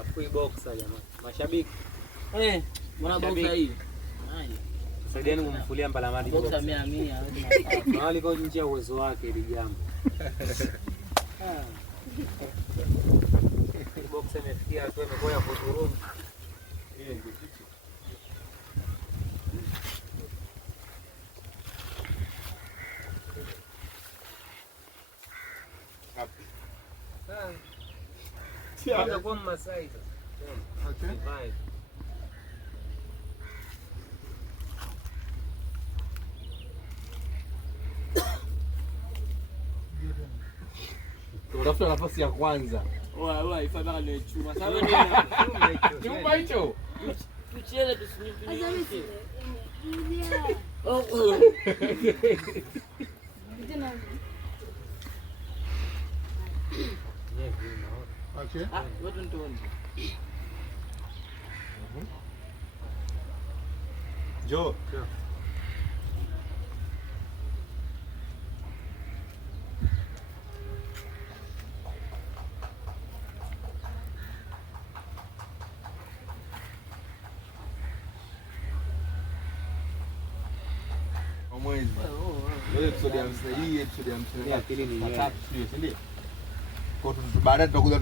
Afu boxer jamaa. Mashabiki. Mbona boxer hii? Saidieni kumfulia Mbalamadi boxer 100. Mahali kwa nje ya uwezo wake ili jambo. Boxer imefikia hatua imekoya kudhuru. Sio kwa Masai sasa. Okay. Tafuta nafasi ya kwanza. Wewe ifadhali ni chuma. Sababu nini? Chuma hicho. Tuchele tusinyunyuzie. Okay. Wewe ndio. Jo. Mwezi. Wewe episode ya 50 hii episode ya 50 ya pili ni tatu ndio. Kwa hiyo baadaye tutakuja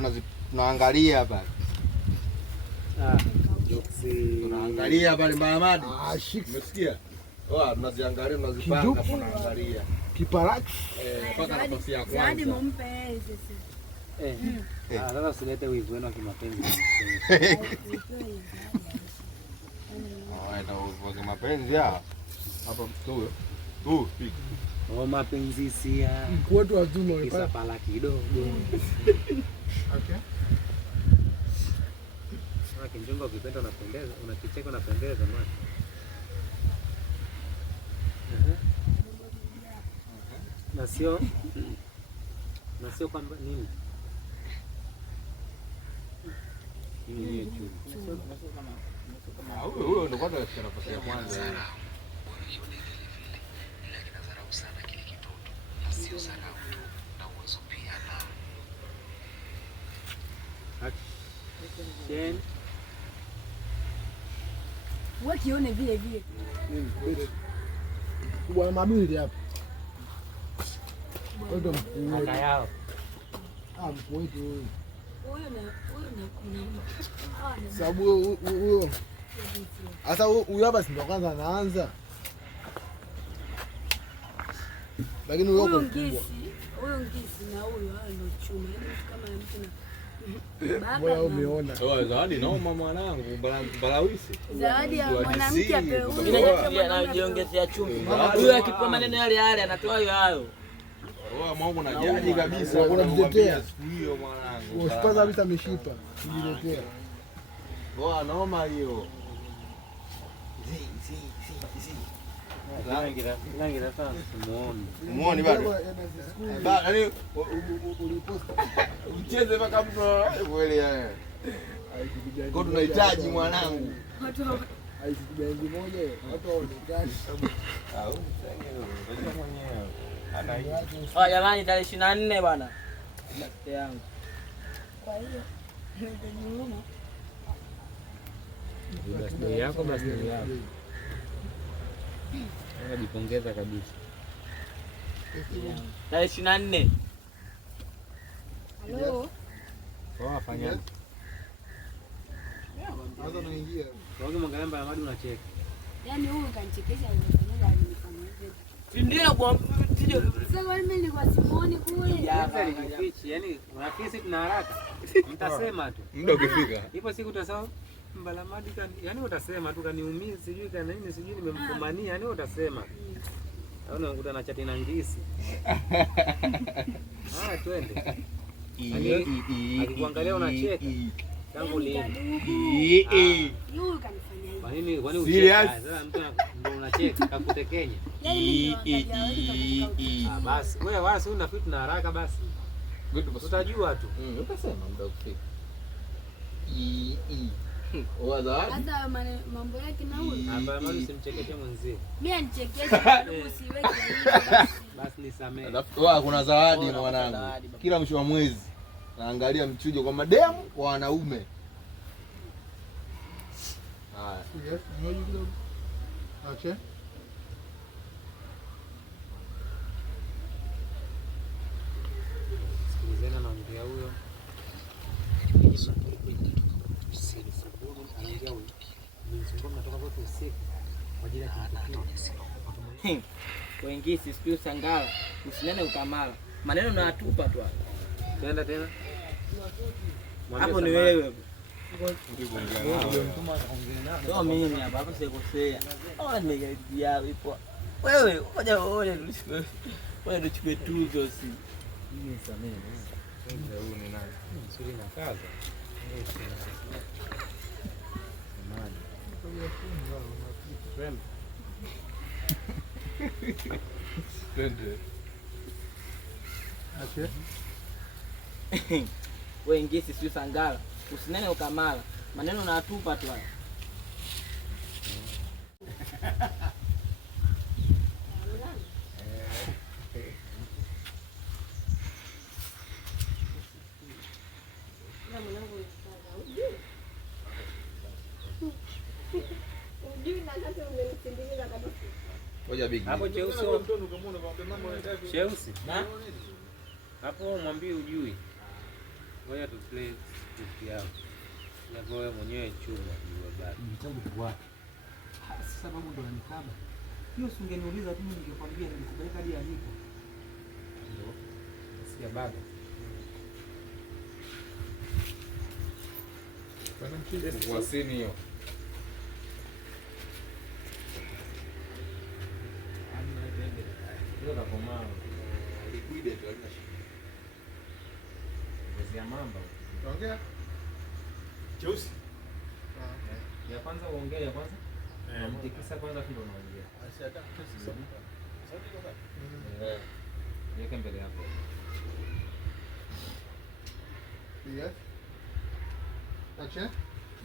tunaangalia hapa. Tunaangalia pale Mbalamadi. Umesikia? Tunaziangalia tunazipanga tunaangalia. Kiparaki. Mpaka nafasi ya kwanza. Hadi mumpe sasa. Sasa usilete wivu wenu wa kimapenzi. Wa kimapenzi hapa mtoto. Pika. Mapenzi si ya kwetu wazungu kisa pala kidogo. Okay. Kinjongo ukipenda unapendeza, unakicheka unapendeza mwana. Na sio kwamba nini? Ni yetu. Huyo ndo kwanza katika nafasi ya kwanza. Wewe kione vile vile. Bwana Mabili hapa. Ndio kaka yao. Mkuu wetu huyo. Huyo na sababu huyo. Sasa huyo hapa si ndo kwanza anaanza. Lakini huyo ngisi na huyo ndio chuma. Kama mtu na Bwana umeona. Zawadi naomba mwanangu Mbalawisi. Zawadi ya mwanamke apewe. Mimi anajiongezea chumvi. Huyo akipewa maneno yale anatoa hayo. Mungu na jaji kabisa unamtetea siku hiyo mwanangu. Usipaza vita mishipa. Kujiletea. Noma hiyo. Rangi sasa muone bado. Yaani uliposta ucheze mpaka mtu kweli kwa tunahitaji mwanangu. Watu aisikijani moja watu waonekane. Jamani tarehe 24 bwana. Birthday yangu. Kwa hiyo birthday yako birthday yako. Unajipongeza kabisa. Tarehe 24. Hello. Afanya. Sasa unaingia. Wewe mwangalia Mbalamadi unacheka. Yaani huyu kanichekesha unafanya alinifanya hivi. Ndio kwa Sasa mimi nilikuwa simuoni kule. Yaani unafisi tuna haraka. Mtasema tu. Muda ukifika. Ipo siku utasema Mbalamadi yaani utasema tu kaniumiza sijui kana nini sijui nimemfumania yaani utasema. Naona unakuta na chati na ngisi. Twende. Akikuangalia unacheka. Tangu lini? Yule kanifanya hivi. Kwa nini unacheka? Sasa mtu ndio unacheka kakutekenya. Basi wewe wala si una fit na haraka basi. Utajua tu. Utasema muda ukifika. Hata mambo yake na huyu. Ambaye mali simchekeshe mwenzie. Mimi anichekeshe bado usiweke hivi. Basi nisamee. Kuna zawadi mwanangu. Kila mwisho wa mwezi Naangalia mchujo kwa mademu kwa wanaume. Haya. Yes, ngoja kidogo. Acha. Sikilizana na ongea huyo. Waingisi siku Sangala, usinene ukamala. Maneno na atupa tu. Tenda tena. Hapo ni wewe. Sio mimi hapa, hapa sikosea. Ona nimekaribia hapo. Wewe, ngoja uone tuchukue tuzo si. Mimi sameni. Huyu ni nani? Siri na kaza. Twende. Acha. Wewe ingisi siku Sangala, usinene ukamala. Maneno na atupa tu haya. Ngoja big. Hapo cheusi cheusi. Na? Hapo mwambie ujui. Ngoja tu play script yao. Na wewe mwenyewe chuma ndio bado. Mtambo kwa wapi? Sababu ndo nanikaba. Hiyo si ungeniuliza tu ningekwambia nilikubali kadi ya lipo. Ndio. Sikia bado. Bana mchezo kwa sini hiyo. Ndio na koma. Liquide tu alina shida. Ngezi ya mamba. Ongea. Cheusi. Ya kwanza uongee ya kwanza. Mtikisa kwanza ndio unaongea. Asiata kesi sana. Sauti kwa Eh. Niweke mbele yako. Yes. Acha.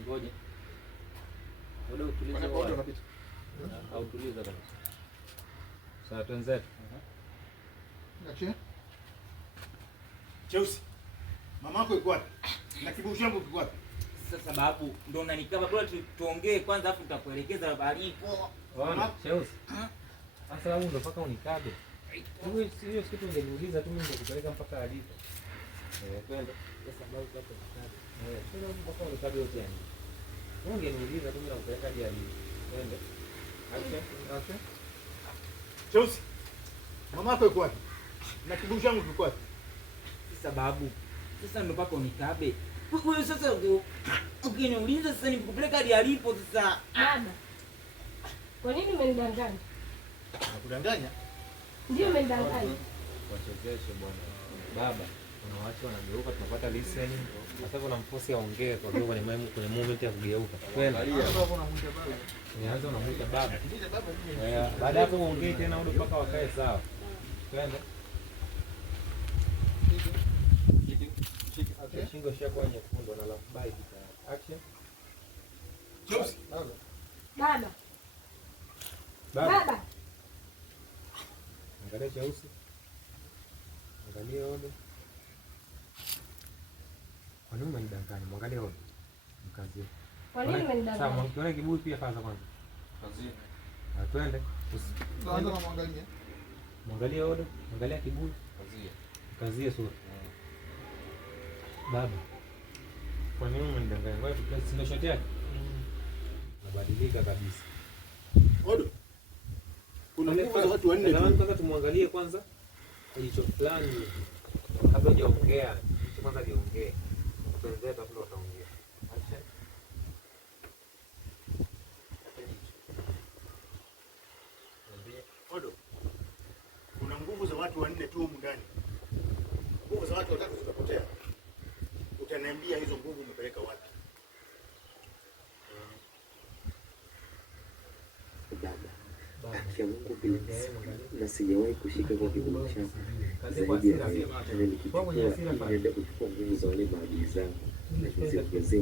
Ngoje. Wewe utulize Bana wao. kwa unapita. Au tuliza kabisa. Sasa tuanze. Acha. Cheusi. Mamako yuko wapi? Na kibuyu changu kiko wapi? Sasa babu ndo unanikaba, bora tuongee kwanza afu nitakuelekeza balipo. Bwana, cheusi. Sasa wewe ndo mpaka unikabe. Wewe sio kitu ungeniuliza tu mimi nikupeleka mpaka alipo. Kwenda. Sasa babu hapo nikabe. Sio mpaka unikabe yote yani. Wewe ungeniuliza tu mimi nakupeleka hadi alipo. Kwenda. Acha. Cheusi. Mamako yuko wapi? Na kibuyu changu kiko wapi? Sasa babu, sasa ndo mpaka unikabe. Wewe sasa ukiniuliza sasa nikupeleka hadi alipo sasa. Baba, kwa nini umenidanganya? Nakudanganya? Ndio umenidanganya. Wachekeshe bwana. Baba, unawaacha wanageuka tunapata listening. Sasa unamforce aongee kwa sababu kwenye moment ya kugeuka. Kwenda. Hapo unamuita baba. Nianza unamuita baba. Muita baba. Baada hapo uongee tena au mpaka wakae sawa. Kwenda. Okay. Shingo shakuwa nyekundu na left bite. Action. Cheusi. Baba, Baba. baba, Angalia cheusi. Angalia ode. Kwa nini umenidanganya? Mwangalie ode. Mkazie. kwa nini Sawa, umenidanganya? mwangalie kibuyu pia kwanza kwanza. Kazi. Twende. Kwanza namwangalia. Mwangalie ode, angalia kibuyu. Kazi. Kazie sura. Baba. Kwa nini umenidanganya? Wewe si ndio shoti yake? Nabadilika kabisa. Odo. Kuna nguvu za watu wanne tu. Kwanza tumwangalie kwanza hicho fulani kabla hajaongea. Kwanza aliongee. Tuanze kabla utaongea. Acha. Odo. Kuna nguvu za watu wanne tu humu ndani. Nguvu za watu watatu zitapotea. Utaniambia hizo nguvu umepeleka wapi? Baba, haki ya Mungu bila na sijawahi kushika kwa kigumu chako zaidi ya hayo. Tena nikichukua niende kuchukua nguvu za wale maadui zangu. najiongezea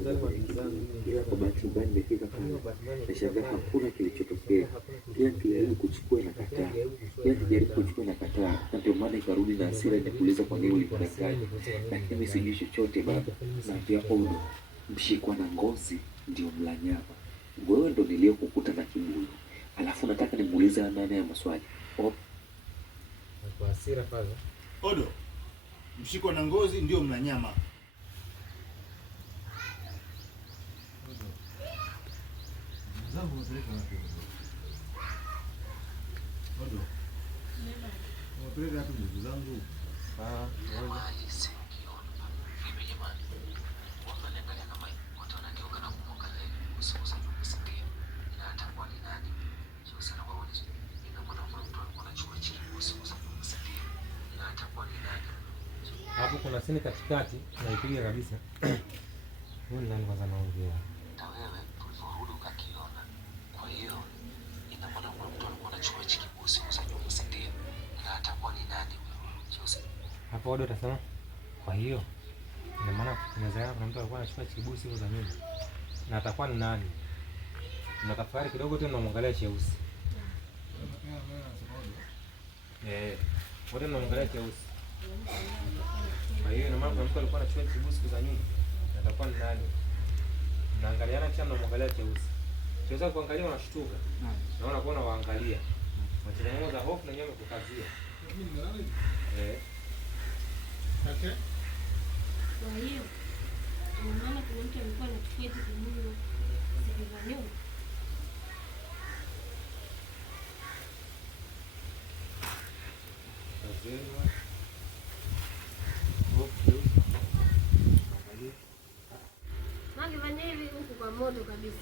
ila kwa bahati mbaya nimefika pale, nashangaa hakuna kilichotokea. Kila nikijaribu kuchukua inakataa, kila nikijaribu kuchukua inakataa, na ndio maana ikarudi na hasira nikuuliza kwa nini ulikudanganya, lakini mimi sijui chochote baba. Na pia Odo, mshikwa na ngozi ndio mla nyama. Wewe ndo niliyokukuta na kibuyu, alafu nataka nimuulize nani ya maswali. Kwa hasira pale. Odo, mshikwa na ngozi ndio mla nyama. Zangu unapeleka wapi? Odo. Unapeleka wapi ndugu zangu? Hapo kuna sini katikati naipiga kabisa. Huyu nani kwanza naongea? Hapo Odo utasema kwa hiyo ina maana inawezekana kuna mtu alikuwa anachukua chibusi hizo za nyuma. Na atakuwa ni nani? Unatafakari kidogo tu unamwangalia Cheusi. Wote unamwangalia Cheusi. Kwa hiyo ina maana kuna mtu alikuwa anachukua chibusi za nyuma. Na atakuwa ni nani? Naangaliana kisha mnamwangalia Cheusi. Cheusi kuangalia unashtuka. Naona kuona waangalia. Wachangamoto za hofu na nyama kukazia. Okay. Kwa hiyo unaona kuna mtu alikuwa anachukua hizo kibuyu zilizonyuma. Magi fanya hivi huku kwa moto kabisa.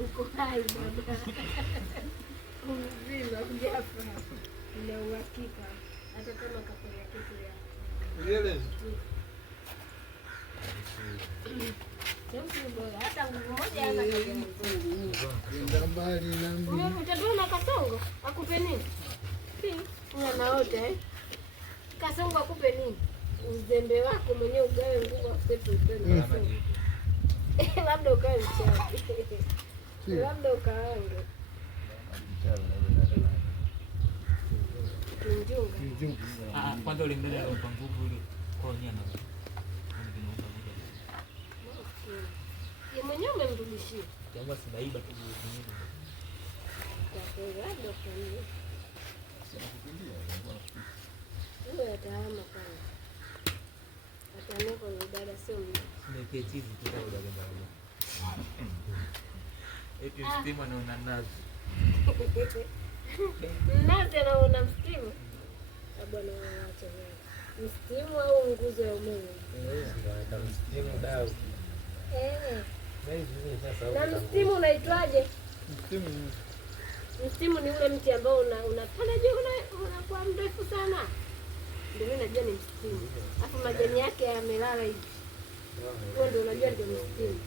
Uko hai baba. Mzima hujafa. Ina uhakika hata kama kafanya kitu ya. Ile. Sio bora hata mmoja ana kazi. Ndio mbali na mimi. Umekuja na Kasongo akupe nini? Una naote. Kasongo akupe nini? Uzembe wako mwenyewe ugawe nguvu akupe upendo. Labda ukae mchawi. Labda ukaange. Kwanza ule mbele alompa nguvu ile kwa nyana. Yeye mwenyewe umemrudishia. Kama sinaiba tu mwenyewe. Labda kwa huyo atahama kwanza. Ataneko ni dada sio mimi. Nimeketizi tu kwa dada mbaya. Eti stima naona nazi. Nazi anaona mstimu. Bwana waache wewe. Mstimu au nguzo ya umeme? Mstimu dau. Na mstimu unaitwaje? Mstimu ni ule mti ambao unapanda juu unakuwa mrefu sana. Ndio mimi najua ni mstimu. Alafu majani yake yamelala hivi. Wewe ndio unajua ndio mstimu.